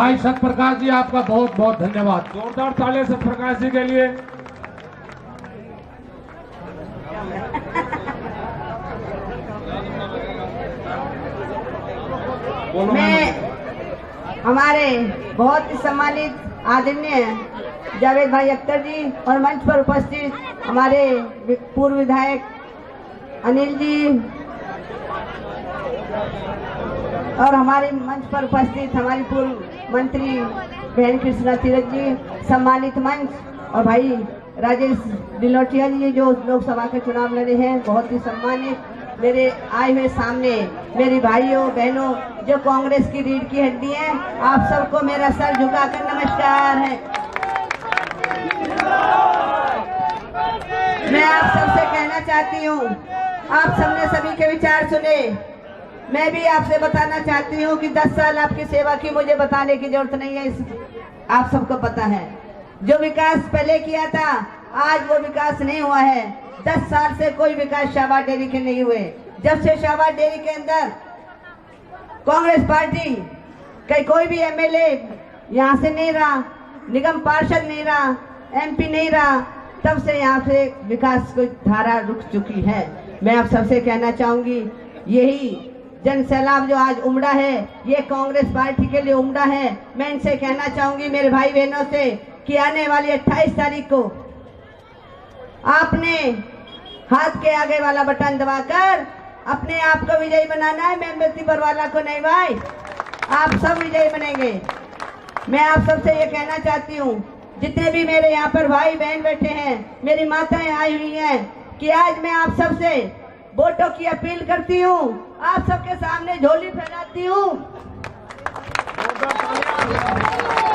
भाई सतप्रकाश जी आपका बहुत बहुत धन्यवाद। जोरदार तालियां सतप्रकाश जी के लिए। मैं हमारे बहुत ही सम्मानित आदरणीय जावेद भाई अख्तर जी और मंच पर उपस्थित हमारे पूर्व विधायक अनिल जी और हमारे मंच पर उपस्थित हमारी पूर्व मंत्री बहन कृष्णा तीरथ जी, सम्मानित मंच और भाई राजेश डिलोटिया जी जो लोकसभा के चुनाव लड़े हैं, बहुत ही सम्मानित मेरे आए हुए सामने मेरी भाइयों बहनों जो कांग्रेस की रीढ़ की हड्डी हैं, आप सबको मेरा सर झुकाकर नमस्कार है। मैं आप सबसे कहना चाहती हूँ, आप सबने सभी के विचार सुने। मैं भी आपसे बताना चाहती हूँ कि 10 साल आपकी सेवा की मुझे बताने की जरूरत नहीं है, आप सबको पता है। जो विकास पहले किया था आज वो विकास नहीं हुआ है। 10 साल से कोई विकास शाहबाद डेयरी के नहीं हुए। जब से शाहबाद डेयरी के अंदर कांग्रेस पार्टी कहीं कोई भी एमएलए यहाँ से नहीं रहा, निगम पार्षद नहीं रहा, एमपी नहीं रहा, तब से यहाँ से विकास की धारा रुक चुकी है। मैं आप सबसे कहना चाहूंगी, यही जन सैलाब जो आज उमड़ा है ये कांग्रेस पार्टी के लिए उमड़ा है। मैं इनसे कहना चाहूंगी मेरे भाई बहनों से कि आने वाली 28 तारीख को आपने हाथ के आगे वाला बटन दबाकर अपने आप को विजयी बनाना है, मेमबत्ती बरवाला को नहीं भाई, आप सब विजयी बनेंगे। मैं आप सबसे ये कहना चाहती हूँ, जितने भी मेरे यहाँ पर भाई बहन बैठे हैं, मेरी माताएं आई हुई हैं, कि आज मैं आप सबसे वोटों की अपील करती हूँ, आप सबके सामने झोली फैलाती हूँ।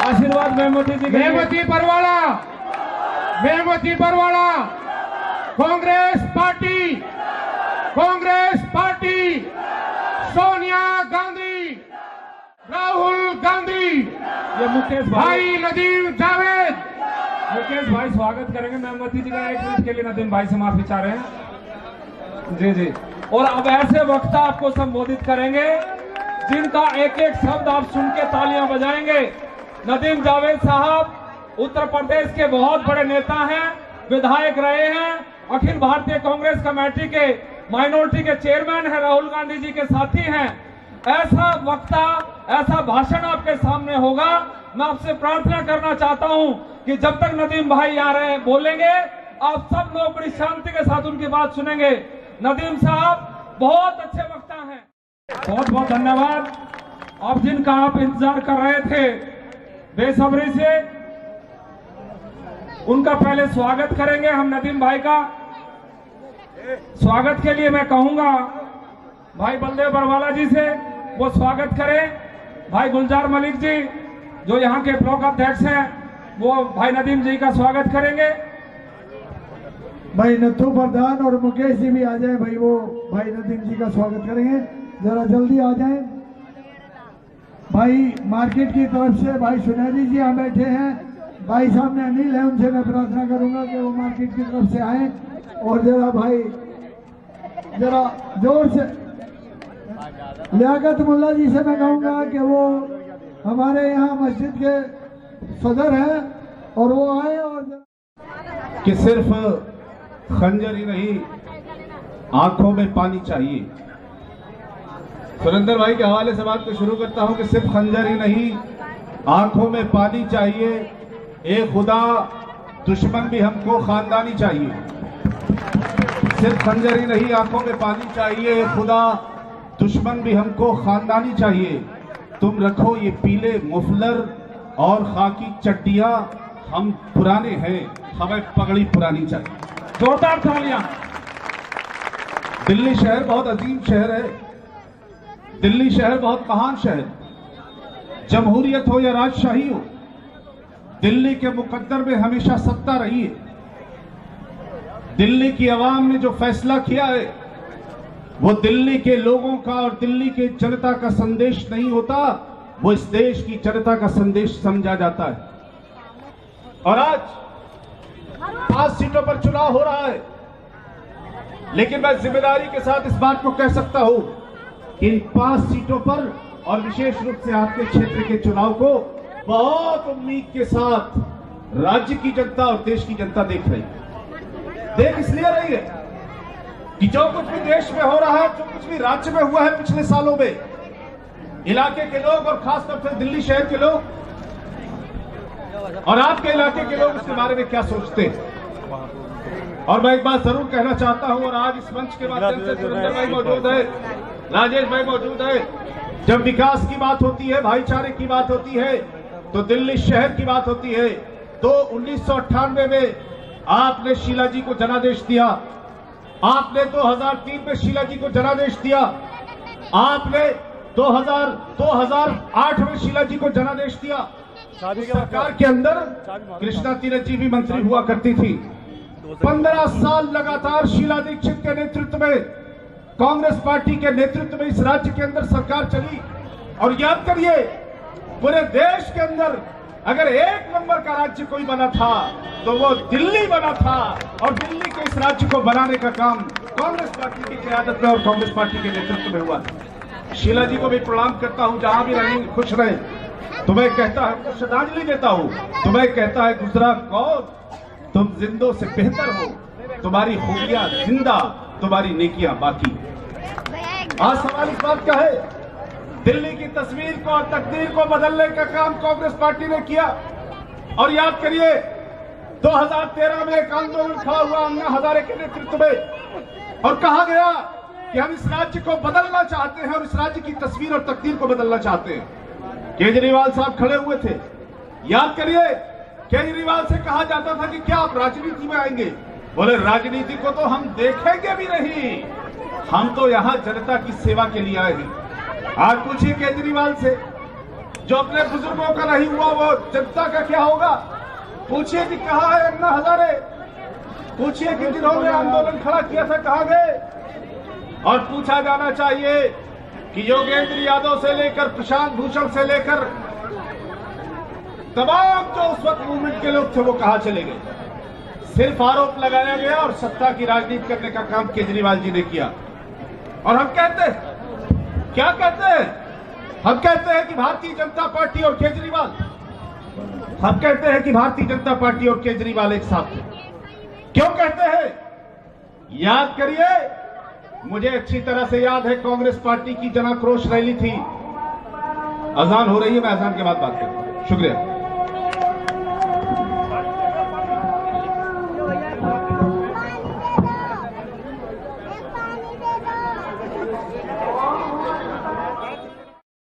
आशीर्वाद मेमबत्ती जी, मेमबत्ती बरवाला, मेमबत्ती बरवाला, कांग्रेस पार्टी, कांग्रेस पार्टी, सोनिया गांधी, राहुल गांधी, ये मुकेश भाई नदीम जावेद। मुकेश भाई स्वागत करेंगे मेमबत्ती जी का। 1 मिनट के लिए नदीम भाई से माफी चाह रहे हैं। जी जी। और अब ऐसे वक्ता आपको संबोधित करेंगे जिनका एक एक शब्द आप सुन के तालियां बजाएंगे। नदीम जावेद साहब उत्तर प्रदेश के बहुत बड़े नेता हैं, विधायक रहे हैं, अखिल भारतीय कांग्रेस कमेटी के माइनॉरिटी के चेयरमैन हैं, राहुल गांधी जी के साथी हैं। ऐसा वक्ता, ऐसा भाषण आपके सामने होगा। मैं आपसे प्रार्थना करना चाहता हूं कि जब तक नदीम भाई आ रहे हैं बोलेंगे, आप सब लोग बड़ी शांति के साथ उनकी बात सुनेंगे। नदीम साहब बहुत अच्छे वक्ता हैं। बहुत बहुत धन्यवाद। अब जिनका आप इंतजार कर रहे थे बेसब्री से, उनका पहले स्वागत करेंगे हम नदीम भाई का। स्वागत के लिए मैं कहूंगा भाई बलदेव बरवाला जी से वो स्वागत करें। भाई गुलजार मलिक जी जो यहाँ के ब्लॉक अध्यक्ष हैं वो भाई नदीम जी का स्वागत करेंगे। भाई नथु प्रधान और मुकेश जी भी आ जाए भाई, वो भाई नदीम जी का स्वागत करेंगे। जरा जल्दी आ जाएं। भाई मार्केट की तरफ से भाई सुनहरी जी यहाँ बैठे हैं, भाई सामने अनिल है, उनसे मैं प्रार्थना करूंगा कि वो मार्केट की तरफ से आए और जरा भाई जरा जोर से लियाकत मुल्ला जी से मैं कहूंगा कि वो हमारे यहाँ मस्जिद के सदर हैं और वो आए और कि सिर्फ खंजर ही नहीं आंखों में पानी चाहिए। सुरेंद्र भाई के हवाले से बात को शुरू करता हूं कि सिर्फ खंजर ही नहीं आंखों में पानी चाहिए। ए खुदा दुश्मन भी हमको खानदानी चाहिए। सिर्फ खंजर ही नहीं आंखों में पानी चाहिए। ए खुदा दुश्मन भी हमको खानदानी चाहिए। तुम रखो ये पीले मुफलर और खाकी चड्डियां, हम पुराने हैं, हमें पगड़ी पुरानी चाहिए। जोरदार तालियां। दिल्ली शहर बहुत अजीम शहर है। दिल्ली शहर बहुत महान शहर। जमहूरियत हो या राजशाही हो, दिल्ली के मुकद्दर में हमेशा सत्ता रही है। दिल्ली की आवाम ने जो फैसला किया है वो दिल्ली के लोगों का और दिल्ली के जनता का संदेश नहीं होता, वो इस देश की जनता का संदेश समझा जाता है। और आज 5 सीटों पर चुनाव हो रहा है, लेकिन मैं जिम्मेदारी के साथ इस बात को कह सकता हूं कि इन 5 सीटों पर और विशेष रूप से आपके क्षेत्र के चुनाव को बहुत उम्मीद के साथ राज्य की जनता और देश की जनता देख रही है। देख इसलिए रही है कि जो कुछ भी देश में हो रहा है, जो कुछ भी राज्य में हुआ है पिछले सालों में, इलाके के लोग और खासतौर से दिल्ली शहर के लोग और आपके इलाके के लोग इसके बारे में क्या सोचते हैं। और मैं एक बात जरूर कहना चाहता हूं, और आज इस मंच के माध्यम से सुरेंद्र भाई मौजूद है, राजेश भाई मौजूद है। जब विकास की बात होती है, भाईचारे की बात होती है, तो दिल्ली शहर की बात होती है। तो 1998 में आपने शीला जी को जनादेश दिया, आपने 2003 में शीला जी को जनादेश दिया, आपने 2008 में शीला जी को जनादेश दिया। सरकार के अंदर कृष्णा तीरथ जी भी मंत्री हुआ करती थी। 15 साल लगातार शीला दीक्षित के नेतृत्व में, कांग्रेस पार्टी के नेतृत्व में इस राज्य के अंदर सरकार चली। और याद करिए, पूरे देश के अंदर अगर एक नंबर का राज्य कोई बना था तो वो दिल्ली बना था। और दिल्ली के इस राज्य को बनाने का काम कांग्रेस पार्टी की क़यादत में और कांग्रेस पार्टी के नेतृत्व में हुआ था। शीला जी को भी प्रणाम करता हूं, जहां भी रहेंगे खुश रहे। तुम्हें कहता है श्रद्धांजलि देता हूं, तुम्हें कहता है गुजरा कौन, तुम जिंदों से बेहतर हो, तुम्हारी खूबियां जिंदा, तुम्हारी नेकियां बाकी। आज सवाल इस बात का है, दिल्ली की तस्वीर को और तकदीर को बदलने का काम कांग्रेस पार्टी ने किया। और याद करिए, 2013 में एक आंदोलन खड़ा हुआ अन्ना हजारे के नेतृत्व में, और कहा गया कि हम इस राज्य को बदलना चाहते हैं और इस राज्य की तस्वीर और तकदीर को बदलना चाहते हैं। केजरीवाल साहब खड़े हुए थे। याद करिए, केजरीवाल से कहा जाता था कि क्या आप राजनीति में आएंगे? बोले राजनीति को तो हम देखेंगे भी नहीं, हम तो यहां जनता की सेवा के लिए आए हैं। आज पूछिए केजरीवाल से, जो अपने बुजुर्गों का नहीं हुआ वो जनता का क्या होगा? पूछिए कि कहाँ है अन्ना हजारे, पूछिए कि जिन्होंने आंदोलन खड़ा किया था कहाँ गए। और पूछा जाना चाहिए कि योगेंद्र यादव से लेकर प्रशांत भूषण से लेकर तमाम जो उस वक्त मूवमेंट के लोग थे वो कहां चले गए। सिर्फ आरोप लगाया गया और सत्ता की राजनीति करने का काम केजरीवाल जी ने किया। और हम कहते हैं, क्या कहते हैं? हम कहते हैं कि भारतीय जनता पार्टी और केजरीवाल, हम कहते हैं कि भारतीय जनता पार्टी और केजरीवाल एक साथ हैं। क्यों कहते हैं? याद करिए, मुझे अच्छी तरह से याद है कांग्रेस पार्टी की जन आक्रोश रैली थी। अजान हो रही है, मैं अजान के बाद बात करता हूं। शुक्रिया।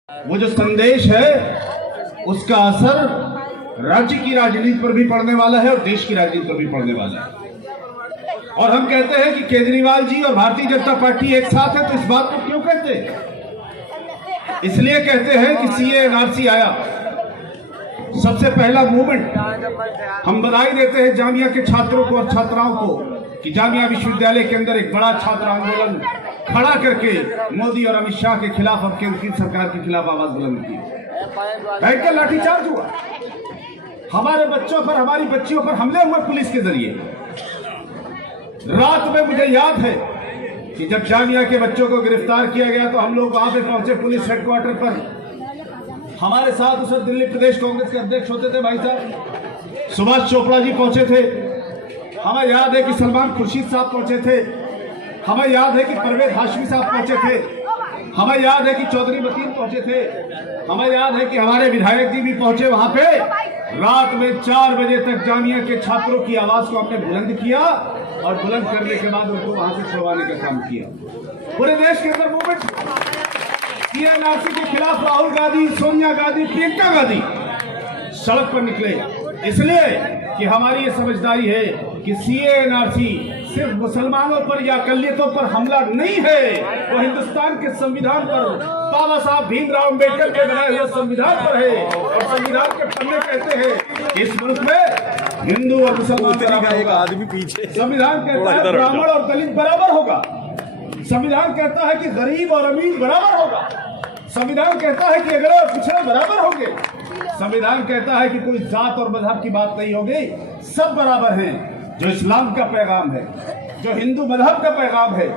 वो जो संदेश है उसका असर राज्य की राजनीति पर भी पड़ने वाला है और देश की राजनीति पर भी पड़ने वाला है। और हम कहते हैं कि केजरीवाल जी और भारतीय जनता पार्टी एक साथ है, तो इस बात को क्यों कहते हैं? इसलिए कहते हैं कि सीए एनआरसी आया, सबसे पहला मूवमेंट। हम बधाई देते हैं जामिया के छात्रों को और छात्राओं को कि जामिया विश्वविद्यालय के अंदर एक बड़ा छात्र आंदोलन खड़ा करके मोदी और अमित शाह के खिलाफ और केंद्र की सरकार के खिलाफ आवाज बुलंद की। बैठ कर लाठीचार्ज हुआ, हमारे बच्चों पर, हमारी बच्चियों पर हमले हुए पुलिस के जरिए। रात में मुझे याद है कि जब जामिया के बच्चों को गिरफ्तार किया गया तो हम लोग वहां पे पहुंचे पुलिस हेडक्वार्टर पर। हमारे साथ उस दिल्ली प्रदेश कांग्रेस के अध्यक्ष होते थे भाई साहब सुभाष चोपड़ा जी पहुंचे थे। हमें याद है कि सलमान खुर्शीद साहब पहुंचे थे। हमें याद है कि परवेज हाशमी साहब पहुंचे थे। हमें याद है कि चौधरी मतीन पहुंचे थे। हमें याद है कि हमारे विधायक जी भी पहुंचे वहां पे। रात में 4 बजे तक जामिया के छात्रों की आवाज को हमने बुलंद किया और बुलंद करने के बाद उनको वहां से छुड़वाने का काम किया। पूरे देश के अंदर मूवमेंट, सीएनआरसी के खिलाफ राहुल गांधी, सोनिया गांधी, प्रियंका गांधी सड़क पर निकले, इसलिए कि हमारी ये समझदारी है कि सीएनआरसी सिर्फ मुसलमानों पर या अकलियतों पर हमला नहीं है, वो हिंदुस्तान के संविधान पर, बाबा साहब भीमराव अम्बेडकर के बनाए हुए संविधान पर है। और संविधान के पन्ने कहते हैं इस मुल्क में हिंदू और मुसलमान बराबर होगा। संविधान कहता है ब्राह्मण और दलित बराबर होगा। संविधान कहता है कि गरीब और अमीर बराबर होगा। संविधान कहता है कि अगर और पिछड़ा बराबर होंगे। संविधान कहता है कि कोई जात और मजहब की बात नहीं होगी, सब बराबर हैं। जो इस्लाम का पैगाम है, जो हिंदू मजहब का पैगाम है,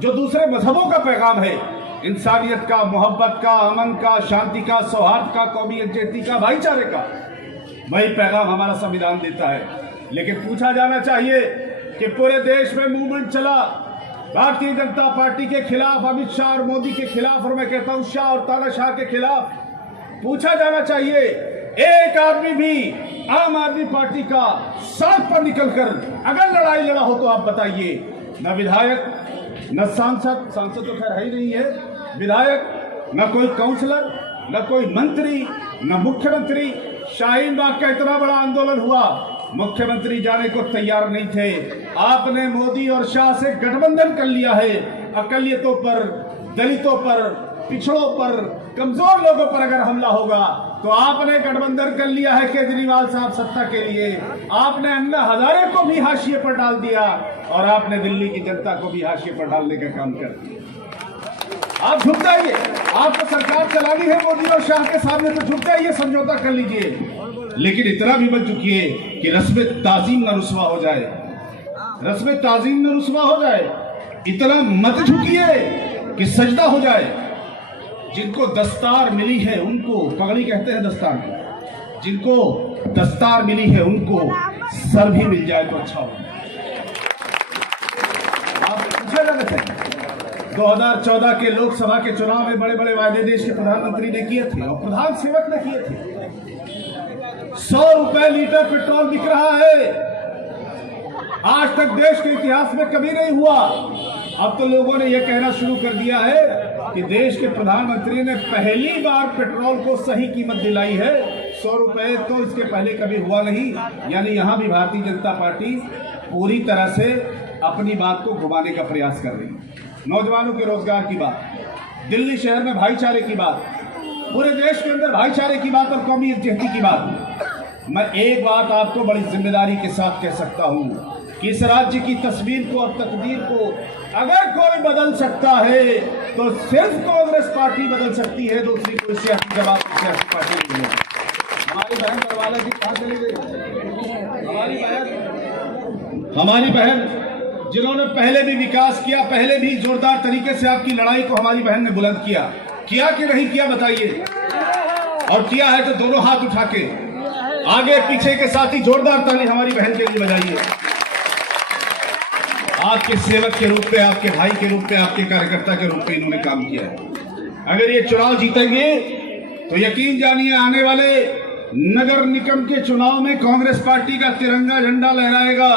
जो दूसरे मजहबों का पैगाम है, इंसानियत का, मोहब्बत का, अमन का, शांति का, सौहार्द का, कौमी यकजहती का, भाईचारे का, वही पैगाम हमारा संविधान देता है। लेकिन पूछा जाना चाहिए कि पूरे देश में मूवमेंट चला भारतीय जनता पार्टी के खिलाफ, अमित शाह और मोदी के खिलाफ, और मैं कहता हूं शाह और तानाशाह के खिलाफ। पूछा जाना चाहिए एक आदमी भी आम आदमी पार्टी का साथ पर निकलकर अगर लड़ाई लड़ा हो तो आप बताइए। न विधायक, न सांसद तो खैर है ही नहीं है, विधायक, न कोई काउंसलर, न कोई मंत्री, न मुख्यमंत्री। शाहीन बाग का इतना बड़ा आंदोलन हुआ, मुख्यमंत्री जाने को तैयार नहीं थे। आपने मोदी और शाह से गठबंधन कर लिया है। अकलियतों पर, दलितों पर, पिछड़ों पर, कमजोर लोगों पर अगर हमला होगा तो आपने गठबंधन कर लिया है केजरीवाल साहब सत्ता के लिए। आपने अन्ना हजारे को भी हाशिए पर डाल दिया और आपने दिल्ली की जनता को भी हाशिए पर डालने का काम कर दिया। आप झुक जाइए, आपको सरकार चलानी है मोदी और शाह के सामने, तो झुक जाइए, समझौता कर लीजिए। लेकिन इतना भी मत झुकिए कि रस्म ताजीम न रुस्वा हो जाए, रस्म ताजीम न रुस्वा हो जाए। इतना मत झुकिए कि सजदा हो जाए। जिनको दस्तार मिली है उनको, पगड़ी कहते हैं दस्तार को, जिनको दस्तार मिली है उनको सर भी मिल जाए तो अच्छा हो। आप पूछा जाना चाहिए 2014 के लोकसभा के चुनाव में बड़े बड़े वायदे देश के प्रधानमंत्री ने किए थे और प्रधान सेवक ने किए थे। 100 रुपए लीटर पेट्रोल बिक रहा है, आज तक देश के इतिहास में कभी नहीं हुआ। अब तो लोगों ने यह कहना शुरू कर दिया है कि देश के प्रधानमंत्री ने पहली बार पेट्रोल को सही कीमत दिलाई है। 100 रुपए तो इसके पहले कभी हुआ नहीं। यानी यहां भी भारतीय जनता पार्टी पूरी तरह से अपनी बात को घुमाने का प्रयास कर रही है। नौजवानों के रोजगार की बात, दिल्ली शहर में भाईचारे की बात, पूरे देश के अंदर भाईचारे की बात और कौमी यकजहती की बात। मैं एक बात आपको बड़ी जिम्मेदारी के साथ कह सकता हूं कि इस राज्य की तस्वीर को और तकदीर को अगर कोई बदल सकता है तो सिर्फ कांग्रेस पार्टी बदल सकती है, दूसरी कोई सियासी जवाब सियासी पार्टी नहीं है। हमारी बहन बरवाला जी कहां चली गई? हमारी बहन जिन्होंने पहले भी विकास किया, पहले भी जोरदार तरीके से आपकी लड़ाई को हमारी बहन ने बुलंद किया कि नहीं किया बताइए। और किया है तो दोनों हाथ उठा के आगे पीछे के साथ ही जोरदार ताली हमारी बहन के लिए बजाइए। आपके सेवक के रूप में, आपके भाई के रूप में, आपके कार्यकर्ता के रूप में इन्होंने काम किया है। अगर ये चुनाव जीतेंगे तो यकीन जानिए आने वाले नगर निगम के चुनाव में कांग्रेस पार्टी का तिरंगा झंडा लहराएगा।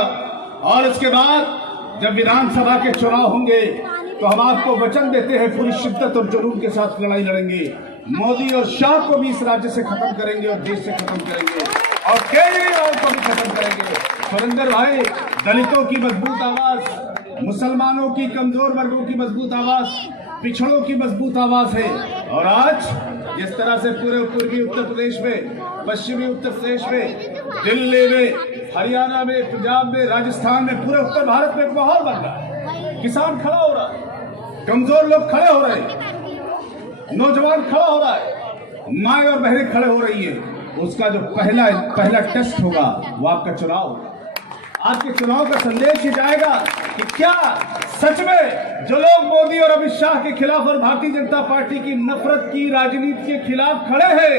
और उसके बाद जब विधानसभा के चुनाव होंगे तो हम आपको वचन देते हैं पूरी शिद्दत और जुनून के साथ लड़ाई लड़ेंगे। मोदी और शाह को भी इस राज्य से खत्म करेंगे और देश से खत्म करेंगे और केजरीवाल को भी खत्म करेंगे। सुरेंद्र भाई, दलितों की मजबूत आवाज, मुसलमानों की, कमजोर वर्गों की मजबूत आवाज, पिछड़ों की मजबूत आवाज है। और आज जिस तरह से पूरे पूर्वी उत्तर प्रदेश में, पश्चिमी उत्तर प्रदेश में, दिल्ली में, हरियाणा में, पंजाब में, राजस्थान में, पूरे उत्तर भारत में एक माहौल बन रहा है। किसान खड़ा हो रहा है, कमजोर लोग खड़े हो रहे हैं, नौजवान खड़ा हो रहा है, माए और बहनें खड़े हो रही है। उसका जो पहला टेस्ट होगा वो आपका चुनाव होगा। आपके चुनाव का संदेश ये जाएगा कि क्या सच में जो लोग मोदी और अमित शाह के खिलाफ और भारतीय जनता पार्टी की नफरत की राजनीति के खिलाफ खड़े हैं,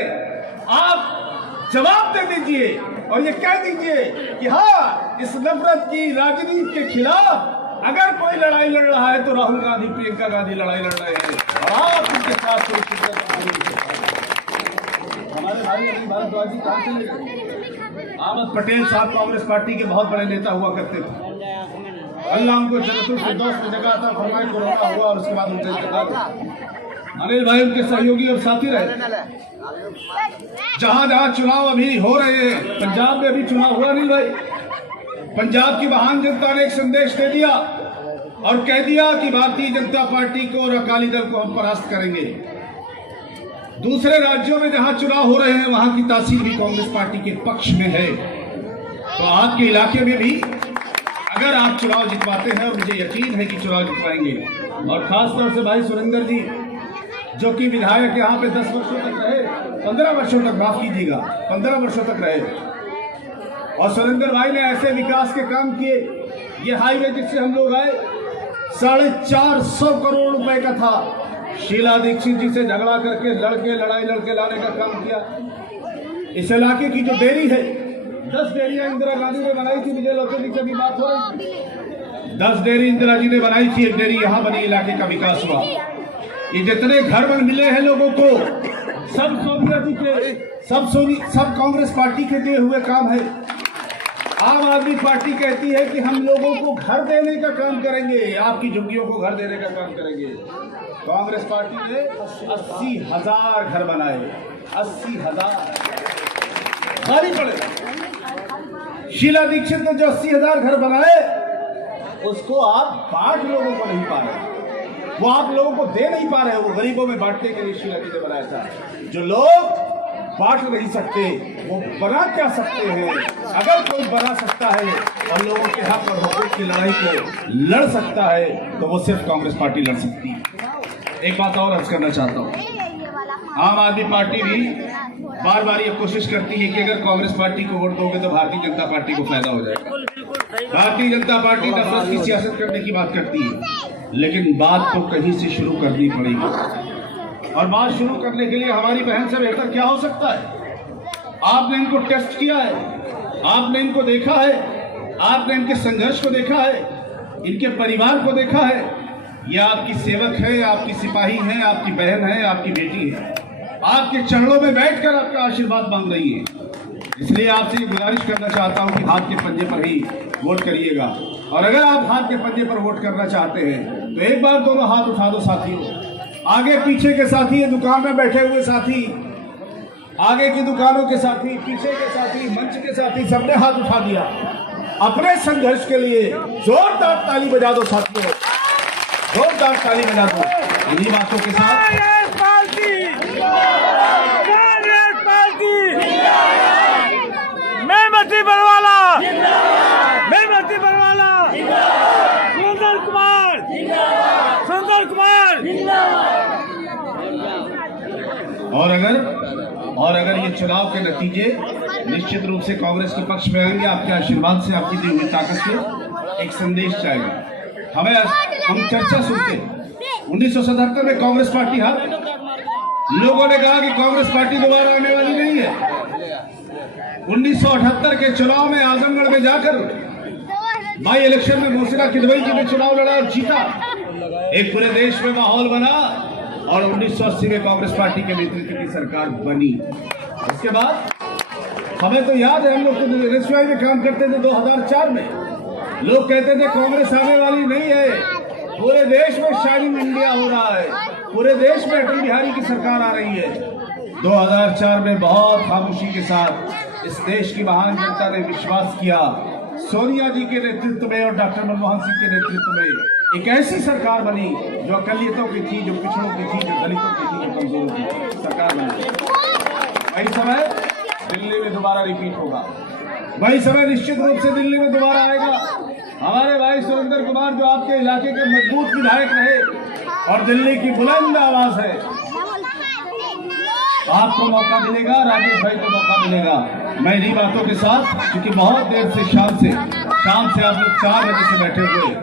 आप जवाब दे दीजिए और ये कह दीजिए कि हाँ, इस नफरत की राजनीति के खिलाफ अगर कोई लड़ाई लड़ रहा है तो राहुल गांधी, प्रियंका गांधी लड़ाई लड़ रहे हैं और आप उनके साथ हमारे भाई भारद्वाज जी कहां चले गए? अहमद पटेल साहब कांग्रेस पार्टी के बहुत बड़े नेता हुआ करते थे। अल्लाह उनको जन्नतुल फिरदौस में जगह अता फरमाए। कोरोना हुआ और उसके बाद उनका इंतकाल। अनिल भाई उनके सहयोगी और साथी रहे। जहां जहां चुनाव अभी हो रहे हैं, पंजाब में अभी चुनाव हुआ अनिल भाई, पंजाब की महान जनता ने एक संदेश दे दिया और कह दिया कि भारतीय जनता पार्टी को और अकाली दल को हम परास्त करेंगे। दूसरे राज्यों में जहां चुनाव हो रहे हैं वहां की तासीर भी कांग्रेस पार्टी के पक्ष में है। तो आपके इलाके में भी अगर आप चुनाव जितवाते हैं, और मुझे यकीन है कि चुनाव जितवाएंगे, और खासतौर से भाई सुरेंद्र जी जो कि विधायक यहाँ पे 10 वर्षों तक रहे, 15 वर्षों तक, माफ कीजिएगा, 15 वर्षों तक रहे, और सुरेंद्र भाई ने ऐसे विकास के काम किए। ये हाईवे जिससे हम लोग आए 450 करोड़ रुपए का था, शीला दीक्षित जी से झगड़ा करके लड़ाई लड़के लाने का काम किया। इस इलाके की जो डेयरी है, 10 डेयरियां इंदिरा गांधी ने बनाई थी, विजय लौटेली की अभी बात हो रही थी। 10 डेयरी इंदिरा जी ने बनाई थी, एक डेयरी यहाँ बनी, इलाके का विकास हुआ। ये जितने घर में मिले हैं लोगों को, सब सोनिया जी के, सब कांग्रेस पार्टी के दिए हुए काम है। आम आदमी पार्टी कहती है कि हम लोगों को घर देने का काम करेंगे, आपकी झुग्गियों को घर देने का काम करेंगे। कांग्रेस पार्टी ने 80,000 घर बनाए, 80,000 खाली पड़े। शीला दीक्षित ने जो 80,000 घर बनाए, उसको आप बांट लोगों को नहीं पा रहे, वो आप लोगों को दे नहीं पा रहे, वो गरीबों में बांटने के लिए शीला जी ने बनाया था। जो लोग बांट नहीं सकते वो बना क्या सकते हैं? अगर कोई बना सकता है और लोगों के हक और हुकूक की लड़ाई को लड़ सकता है तो वो सिर्फ कांग्रेस पार्टी लड़ सकती है। एक बात और अर्ज करना चाहता हूँ, आम आदमी पार्टी भी बार बार ये कोशिश करती है कि अगर कांग्रेस पार्टी को वोट दोगे तो भारतीय जनता पार्टी को फायदा हो जाएगा। भारतीय जनता पार्टी नफरत की सियासत करने की बात करती है, लेकिन बात तो कहीं से शुरू करनी पड़ेगी। और बात शुरू करने के लिए हमारी बहन से बेहतर क्या हो सकता है? आपने इनको टेस्ट किया है, आपने इनको देखा है, आपने इनके संघर्ष को देखा है, इनके परिवार को देखा है। ये आपकी सेवक है, आपकी सिपाही है, आपकी बहन है, आपकी बेटी है, आपके चरणों में बैठकर आपका आशीर्वाद मांग रही है। इसलिए आपसे ये गुजारिश करना चाहता हूं कि हाथ के पंजे पर ही वोट करिएगा। और अगर आप हाथ के पंजे पर वोट करना चाहते हैं तो एक बार दोनों हाथ उठा दो साथियों। आगे पीछे के साथी, दुकान में बैठे हुए साथी, आगे की दुकानों के साथी, पीछे के साथी, मंच के साथी, सबने हाथ उठा दिया। अपने संघर्ष के लिए जोरदार ताली बजा दो साथियों, जोरदार ताली बजा दो। इन्हीं बातों के साथ मेमती बरवाला, मेमती बरवाला, सुंदर कुमार, सुंदर कुमार। और अगर ये चुनाव के नतीजे निश्चित रूप से कांग्रेस के पक्ष में आएंगे, आपके आशीर्वाद से, आपकी दी हुई ताकत से एक संदेश जाएगा। हम चर्चा सुनते 1977 में कांग्रेस पार्टी हार, लोगों ने कहा कि कांग्रेस पार्टी दोबारा आने वाली नहीं है। 1978 के चुनाव में आजमगढ़ में जाकर बाई इलेक्शन में मोहसिना किदवई जी ने चुनाव लड़ा और जीता। एक पूरे देश में माहौल बना और 1980 में कांग्रेस पार्टी के नेतृत्व की सरकार बनी। इसके बाद हमें तो याद है, हम लोग तो रेसवाई में काम करते थे 2004 में। लोग कहते थे कांग्रेस आने वाली नहीं है, पूरे देश में शाइनिंग इंडिया हो रहा है, पूरे देश में अटल बिहारी की सरकार आ रही है। 2004 में बहुत खामोशी के साथ इस देश की महान जनता ने विश्वास किया, सोनिया जी के नेतृत्व में और डॉक्टर मनमोहन सिंह के नेतृत्व में एक ऐसी सरकार बनी जो अकलियतों की थी, जो पिछड़ों की थी, जो दलितों की थी, जो कमजोरों की थी, सरकार बनी। वही समय दिल्ली में दोबारा रिपीट होगा, वही समय निश्चित रूप से दिल्ली में दोबारा आएगा। हमारे भाई सुरेंद्र कुमार जो आपके इलाके के मजबूत विधायक रहे और दिल्ली की बुलंद आवाज है, आपको मौका मिलेगा, राजेश भाई को मौका मिलेगा। मैं इन्हीं बातों के साथ, क्योंकि बहुत देर से शाम से आप लोग 4 बजे से बैठे हुए,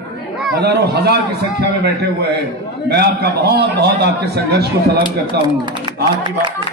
हजारों हजार की संख्या में बैठे हुए हैं, मैं आपका बहुत बहुत आपके संघर्ष को सलाम करता हूं, आपकी बात को